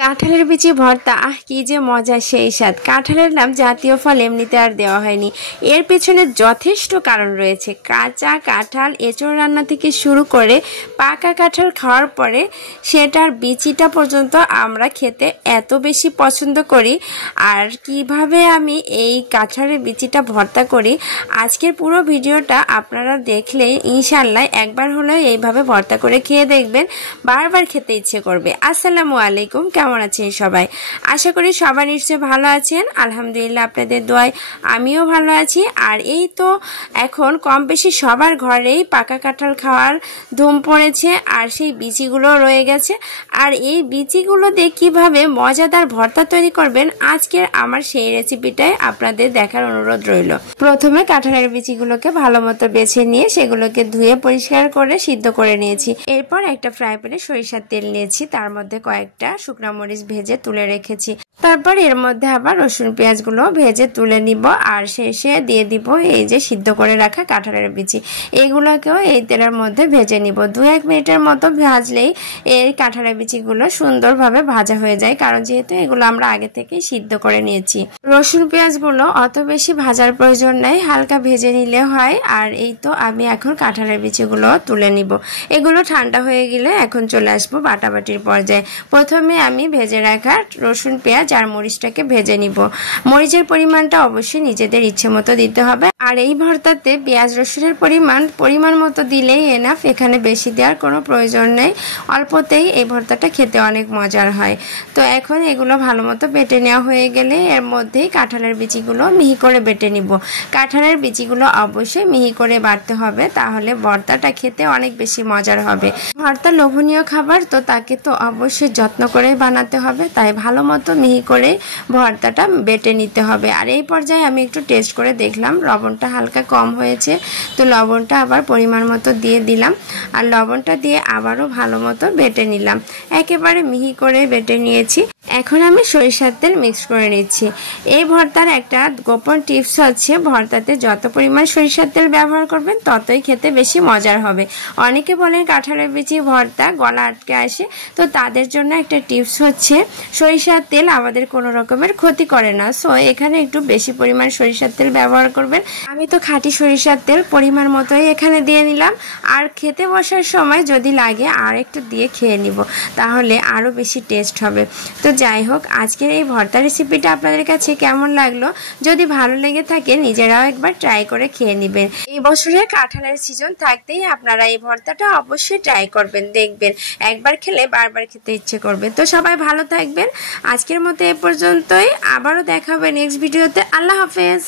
কাঁঠালের বিচি ভর্তা কি যে মজা সেই স্বাদ। কাঁঠালের নাম জাতীয় ফল এমনিতে আর দেওয়া হয়নি, এর পেছনে যথেষ্ট কারণ রয়েছে। কাঁচা কাঁঠাল এঁচড় রান্না থেকে শুরু করে পাকা কাঁঠাল খাওয়ার পরে সেটার বিচিটা পর্যন্ত আমরা খেতে এত বেশি পছন্দ করি। আর কিভাবে আমি এই কাঁঠালের বিচিটা ভর্তা করি, আজকের পুরো ভিডিওটা আপনারা দেখলে ইনশাল্লাহ একবার হলেও এইভাবে ভর্তা করে খেয়ে দেখবেন, বারবার খেতে ইচ্ছে করবে। আসসালামু আলাইকুম, কেমন আছেন সবাই? আশা করি সবাই নিশ্চয়ই ভালো আছেন। আলহামদুলিল্লাহ, আপনাদের দোয়ায় আমিও ভালো আছি। আর এই তো এখন কম বেশি সবার ঘরেই পাকা কাঁঠাল খাওয়ার ধুম পড়েছে, আর সেই বিচিগুলো রয়ে গেছে। আর এই বিচিগুলো দিয়ে কীভাবে মজাদার ভর্তা তৈরি করবেন, আজকের আমার সেই রেসিপিটাই আপনাদের দেখার অনুরোধ রইল। প্রথমে কাঁঠালের বিচিগুলোকে ভালো মতো বেছে নিয়ে সেগুলোকে ধুয়ে পরিষ্কার করে সিদ্ধ করে নিয়েছি। এরপর একটা ফ্রাই প্যানে সরিষার তেল নিয়েছি, তার মধ্যে কয়েকটা শুকনো মরিচ ভেজে তুলে রেখেছি। তারপর এর মধ্যে আবার রসুন পেঁয়াজগুলো ভেজে তুলে নিব, আর শেষে দিয়ে দিব এই যে সিদ্ধ করে রাখা কাঁঠালের বিচি। এইগুলোকেও এই তেলের মধ্যে ভেজে নিব। 2-1 মিনিটের মতো ভাজলেই এই কাঁঠালের বিচিগুলো সুন্দরভাবে ভাজা হয়ে যায়, কারণ যেহেতু এগুলো আমরা আগে থেকেই সিদ্ধ করে নিয়েছি। রসুন পেঁয়াজগুলো অত বেশি ভাজার প্রয়োজন নেই, হালকা ভেজে নিলে হয়। আর এই তো আমি এখন কাঁঠালের বিচিগুলো তুলে নিব। এগুলো ঠান্ডা হয়ে গেলে এখন চলে আসবো বাটাবাটির পর্যায়ে। প্রথমে আমি ভেজে রাখা রসুন পেঁয়াজ আর মরিচটাকে ভেজে নিব। মরিচের পরিমাণটা অবশ্যই নিজেদের ইচ্ছে মতো দিতে হবে। আর এই ভর্তাতে পেঁয়াজ রসুনের পরিমাণ মতো দিলেই এনাফ, এখানে বেশি দেওয়ার কোনো প্রয়োজন নেই। অল্পতেই এই ভর্তাটা খেতে অনেক মজার হয়। তো এখন এগুলো ভালো মতো বেটে নেওয়া হয়ে গেলে এর মধ্যেই কাঁঠালের বিচিগুলো মিহি করে বেটে নিব। কাঁঠালের বিচিগুলো অবশ্যই মিহি করে বাটতে হবে, তাহলে ভর্তাটা খেতে অনেক বেশি মজার হবে। ভর্তা লোভনীয় খাবার, তো তাকে তো অবশ্যই যত্ন করে বানাতে হবে, তাই ভালো মতো মিহি করে ভর্তাটা বেটে নিতে হবে। আর এই পর্যায়ে আমি একটু টেস্ট করে দেখলাম লবণটা হালকা কম হয়েছে, তো লবণটা আবার পরিমাণ মতো দিয়ে দিলাম। আর লবণটা দিয়ে আবারও ভালো মতো বেটে নিলাম, একেবারে মিহি করে বেটে নিয়েছি। এখন আমি সরিষার তেল মিক্স করে নিচ্ছি। এই ভর্তার একটা গোপন টিপস হচ্ছে, ভর্তাতে যত পরিমাণ সরিষার তেল ব্যবহার করবেন ততই খেতে বেশি মজার হবে। অনেকে বলেন কাঁঠালের বিচি ভর্তা গলা আটকে আসে, তো তাদের জন্য একটা টিপস হচ্ছে সরিষার তেল আমাদের কোনো রকমের ক্ষতি করে না। সো এখানে একটু বেশি পরিমাণ সরিষার তেল ব্যবহার করবেন। আমি তো খাঁটি সরিষার তেল পরিমাণ মতোই এখানে দিয়ে নিলাম। আর খেতে বসার সময় যদি লাগে আর একটু দিয়ে খেয়ে নিব, তাহলে আরও বেশি টেস্ট হবে। তো যাই হোক, আজকের এই ভর্তা রেসিপিটা আপনাদের কাছে কেমন লাগলো? যদি ভালো লেগে থাকে নিজেরাও একবার ট্রাই করে খেয়ে নেবেন। এই বছরে কাঁঠালের সিজন থাকতেই আপনারা এই ভর্তাটা অবশ্যই ট্রাই করবেন, দেখবেন একবার খেলে বারবার খেতে ইচ্ছে করবে। তো সবাই ভালো থাকবেন, আজকের মতো এ পর্যন্তই। আবারও দেখা হবে নেক্সট ভিডিওতে। আল্লাহ হাফেজ।